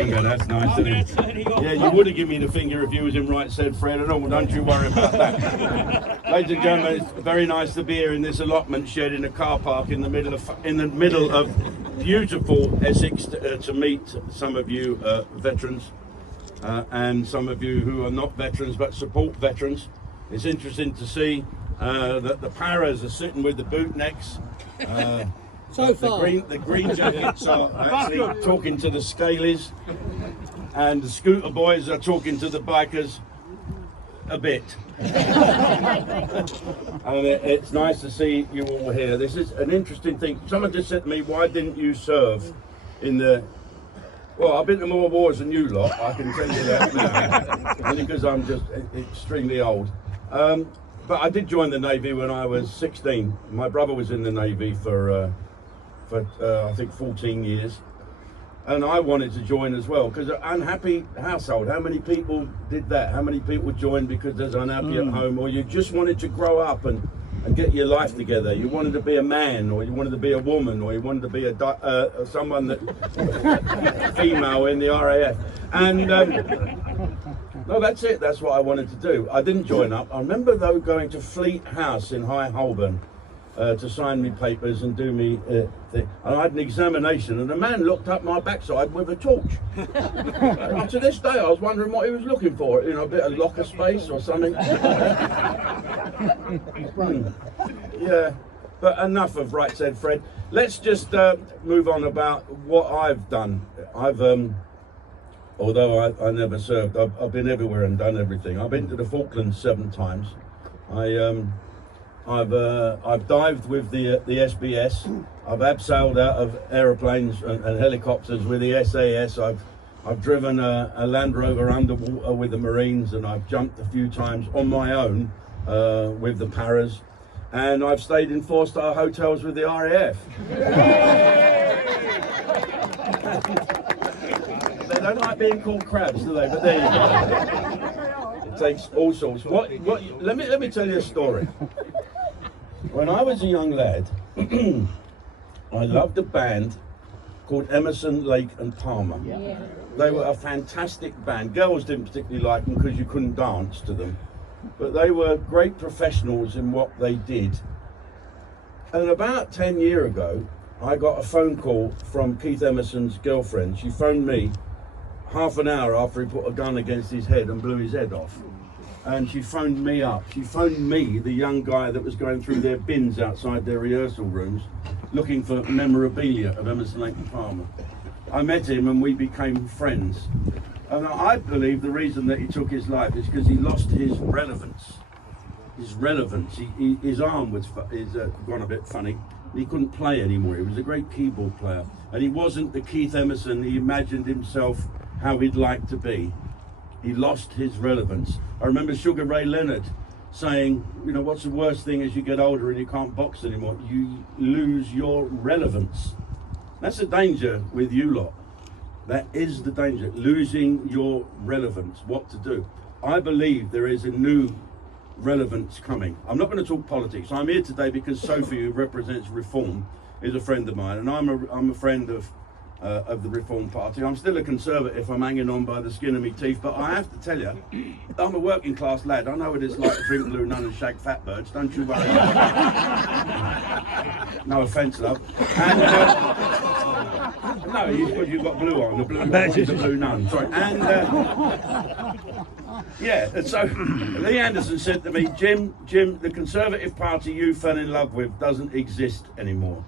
finger, that's nice. Yeah, you would have given me the finger if you was in right said Fred. Don't you worry about that. Ladies and gentlemen, it's very nice to be here in this allotment shed in a car park in the middle of beautiful Essex to meet some of you veterans and some of you who are not veterans but support veterans. It's interesting to see that the paras are sitting with the boot necks. So far. The green jackets are actually talking to the scalies, and the scooter boys are talking to the bikers a bit. And it's nice to see you all here. This is an interesting thing. Someone just said to me, why didn't you serve in the... Well, I've been to more wars than you lot, I can tell you that now, only because I'm just extremely old. But I did join the Navy when I was 16. My brother was in the Navy for I think 14 years, and I wanted to join as well because an unhappy household. How many people did that? How many people joined because there's unhappy at home, or you just wanted to grow up and get your life together? You wanted to be a man, or you wanted to be a woman, or you wanted to be a someone that female in the RAF. And no, that's it. That's what I wanted to do. I didn't join up. I remember though going to Fleet House in High Holborn to sign me papers and do me thing. And I had an examination, and a man looked up my backside with a torch. And to this day, I was wondering what he was looking for. You know, a bit of locker space or something. Yeah, but enough of right said Fred. Let's just move on about what I've done. Although I never served, I've been everywhere and done everything. I've been to the Falklands 7 times. I've dived with the SBS. I've abseiled out of aeroplanes and helicopters with the SAS. I've driven a Land Rover underwater with the Marines, and I've jumped a few times on my own with the paras. And I've stayed in 4-star hotels with the RAF. They don't like being called crabs, do they? But there you go. It takes all sorts. Let me tell you a story. When I was a young lad, I loved a band called Emerson, Lake and Palmer. Yeah. They were a fantastic band. Girls didn't particularly like them because you couldn't dance to them. But they were great professionals in what they did. And about 10 years ago, I got a phone call from Keith Emerson's girlfriend. She phoned me half an hour after he put a gun against his head and blew his head off. And she phoned me up. She phoned me, the young guy that was going through their bins outside their rehearsal rooms, looking for memorabilia of Emerson, Lake and Palmer. I met him and we became friends. And I believe the reason that he took his life is because he lost his relevance. His relevance. His arm was gone a bit funny. He couldn't play anymore. He was a great keyboard player. And he wasn't the Keith Emerson he imagined himself how he'd like to be. He lost his relevance. I remember Sugar Ray Leonard saying, you know, what's the worst thing as you get older and you can't box anymore? You lose your relevance. That's the danger with you lot. That is the danger, losing your relevance, what to do. I believe there is a new relevance coming. I'm not going to talk politics. I'm here today because Sophie, who represents Reform, is a friend of mine, and I'm a friend of the Reform Party. I'm still a Conservative. I'm hanging on by the skin of my teeth, but I have to tell you, I'm a working class lad. I know what it's like to drink Blue Nun and shag fat birds. Don't you worry. No offence, love. And, no, you've got blue on. The blue is the Blue Nun. Sorry. And yeah, so Lee Anderson said to me, Jim, the Conservative Party you fell in love with doesn't exist anymore.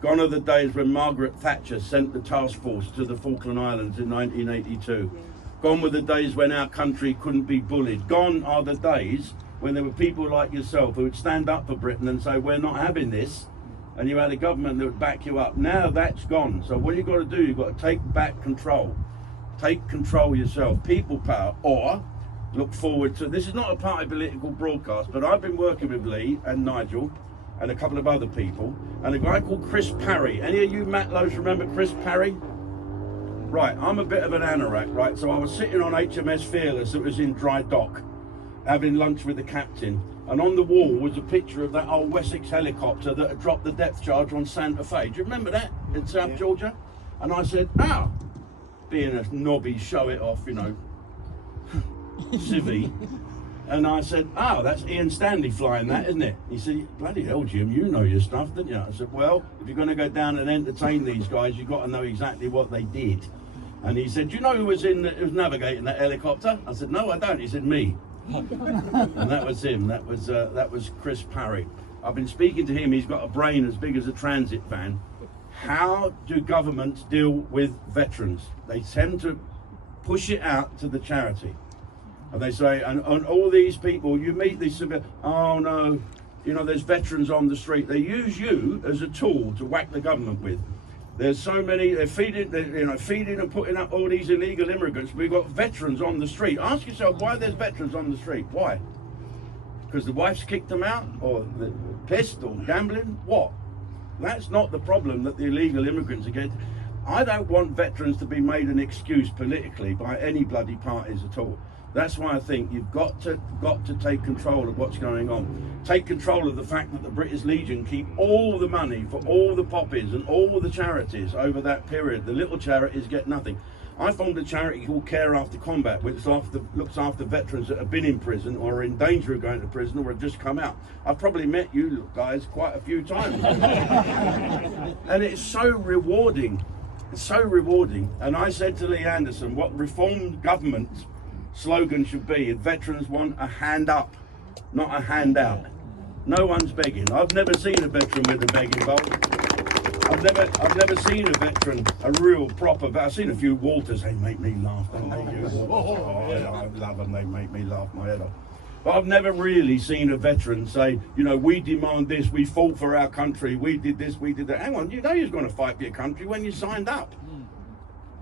Gone are the days when Margaret Thatcher sent the task force to the Falkland Islands in 1982. Gone were the days when our country couldn't be bullied. Gone are the days when there were people like yourself who would stand up for Britain and say, we're not having this. And you had a government that would back you up. Now that's gone. So what you've got to do, you've got to take back control. Take control yourself. People power. Or look forward to, this is not a party political broadcast, but I've been working with Lee and Nigel and a couple of other people, and a guy called Chris Parry. Any of you Matlows remember Chris Parry? Right, I'm a bit of an anorak, right? So I was sitting on HMS Fearless that was in dry dock, having lunch with the captain, and on the wall was a picture of that old Wessex helicopter that had dropped the depth charge on Santa Fe. Do you remember that in South Georgia? And I said, being a knobby, show it off, you know, civvy. And I said, oh, that's Ian Stanley flying that, isn't it? He said, bloody hell, Jim, you know your stuff, didn't you? I said, well, if you're going to go down and entertain these guys, you've got to know exactly what they did. And he said, do you know who was navigating that helicopter? I said, no, I don't. He said, me. And that was him. That was Chris Parry. I've been speaking to him. He's got a brain as big as a transit van. How do governments deal with veterans? They tend to push it out to the charity. And they say, and all these people, you meet these civil, oh no, you know, there's veterans on the street. They use you as a tool to whack the government with. There's so many, they're feeding and putting up all these illegal immigrants. We've got veterans on the street. Ask yourself why there's veterans on the street. Why? Because the wife's kicked them out, or they're pissed, or gambling? What? That's not the problem that the illegal immigrants are getting. I don't want veterans to be made an excuse politically by any bloody parties at all. That's why I think you've got to take control of what's going on. Take control of the fact that the British Legion keep all the money for all the poppies and all the charities over that period. The little charities get nothing. I formed a charity called Care After Combat, which looks after veterans that have been in prison or are in danger of going to prison or have just come out. I've probably met you guys quite a few times. And it's so rewarding. It's so rewarding. And I said to Lee Anderson, what reformed government's slogan should be, veterans want a hand up, not a handout. No one's begging. I've never seen a veteran with a begging bowl. I've never seen a veteran, a real proper, I've seen a few Walters, they make me laugh, don't they? I love them, they make me laugh my head off. But I've never really seen a veteran say, you know, we demand this, we fought for our country, we did this, we did that. Hang on, you know you're going to fight for your country when you signed up.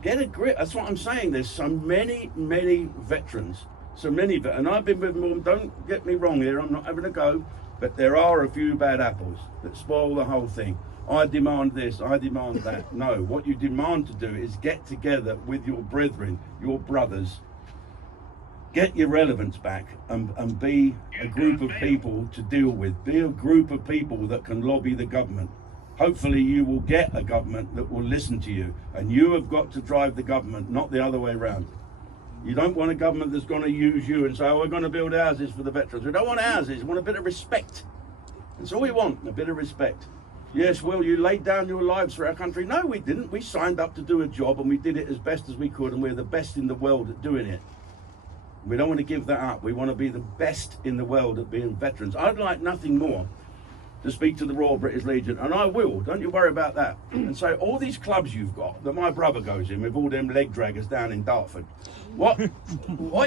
Get a grip. That's what I'm saying. There's so many veterans. So many, and I've been with them. Don't get me wrong here. I'm not having a go, but there are a few bad apples that spoil the whole thing. I demand this. I demand that. No, what you demand to do is get together with your brethren, your brothers. Get your relevance back and be a group of people to deal with. Be a group of people that can lobby the government. Hopefully you will get a government that will listen to you, and you have got to drive the government, not the other way around. You don't want a government that's going to use you and say, oh, we're going to build houses for the veterans. We don't want houses, we want a bit of respect. That's all we want, a bit of respect. Yes, well, you laid down your lives for our country. No, we didn't. We signed up to do a job and we did it as best as we could, and we're the best in the world at doing it. We don't want to give that up. We want to be the best in the world at being veterans. I'd like nothing more to speak to the Royal British Legion, and I will, don't you worry about that, and say all these clubs you've got that my brother goes in with, all them leg draggers down in Dartford, what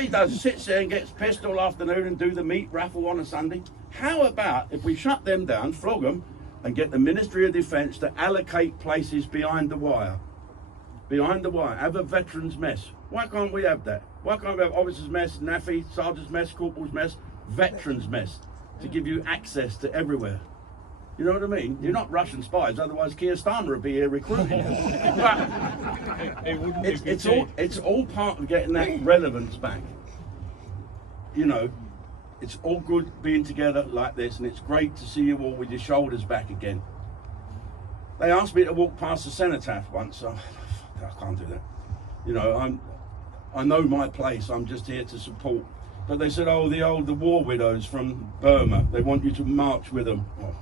he does is sits there and gets pissed all afternoon and do the meat raffle on a Sunday. How about if we shut them down, flog them, and get the Ministry of Defence to allocate places behind the wire, have a veterans mess? Why can't we have that? Why can't we have officers mess, NAFI, sergeants mess, corporals mess, veterans mess, to give you access to everywhere? You know what I mean? You're not Russian spies, otherwise Keir Starmer would be here recruiting you. But it's all part of getting that relevance back. You know, it's all good being together like this, and it's great to see you all with your shoulders back again. They asked me to walk past the cenotaph once, so I can't do that. You know, I know my place, I'm just here to support. But they said, oh, the war widows from Burma, they want you to march with them. Oh.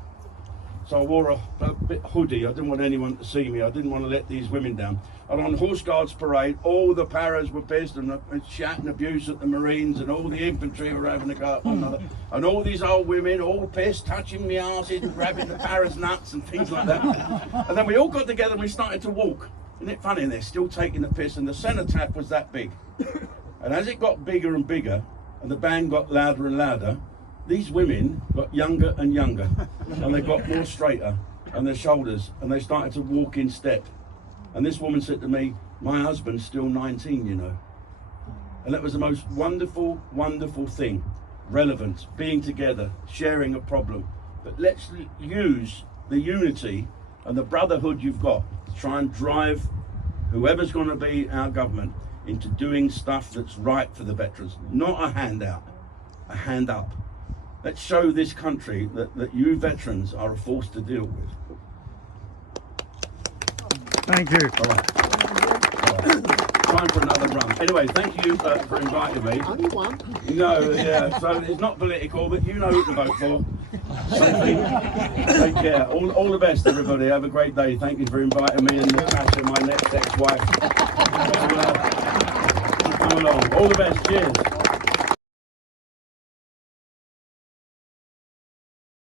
So I wore a bit hoodie. I didn't want anyone to see me. I didn't want to let these women down. And on Horse Guards Parade, all the paras were pissed and shouting abuse at the Marines, and all the infantry were having a go at one another. And all these old women, all pissed, touching me asses and grabbing the paras' nuts and things like that. And then we all got together and we started to walk. Isn't it funny? And they're still taking the piss, and the cenotaph was that big. And as it got bigger and bigger, and the band got louder and louder, these women got younger and younger, and they got more straighter, and their shoulders, and they started to walk in step. And this woman said to me, my husband's still 19, you know. And that was the most wonderful, wonderful thing. Relevance, being together, sharing a problem. But let's use the unity and the brotherhood you've got to try and drive whoever's going to be our government into doing stuff that's right for the veterans. Not a handout, a hand up. Let's show this country that you veterans are a force to deal with. Thank you. All right. All right. time for another brunch. Anyway, thank you for inviting me. Only one. No, yeah, so it's not political, but you know who to vote for. Sophie, take care. All the best, everybody. Have a great day. Thank you for inviting me and Natasha, my next ex-wife. Come along. All the best. Cheers.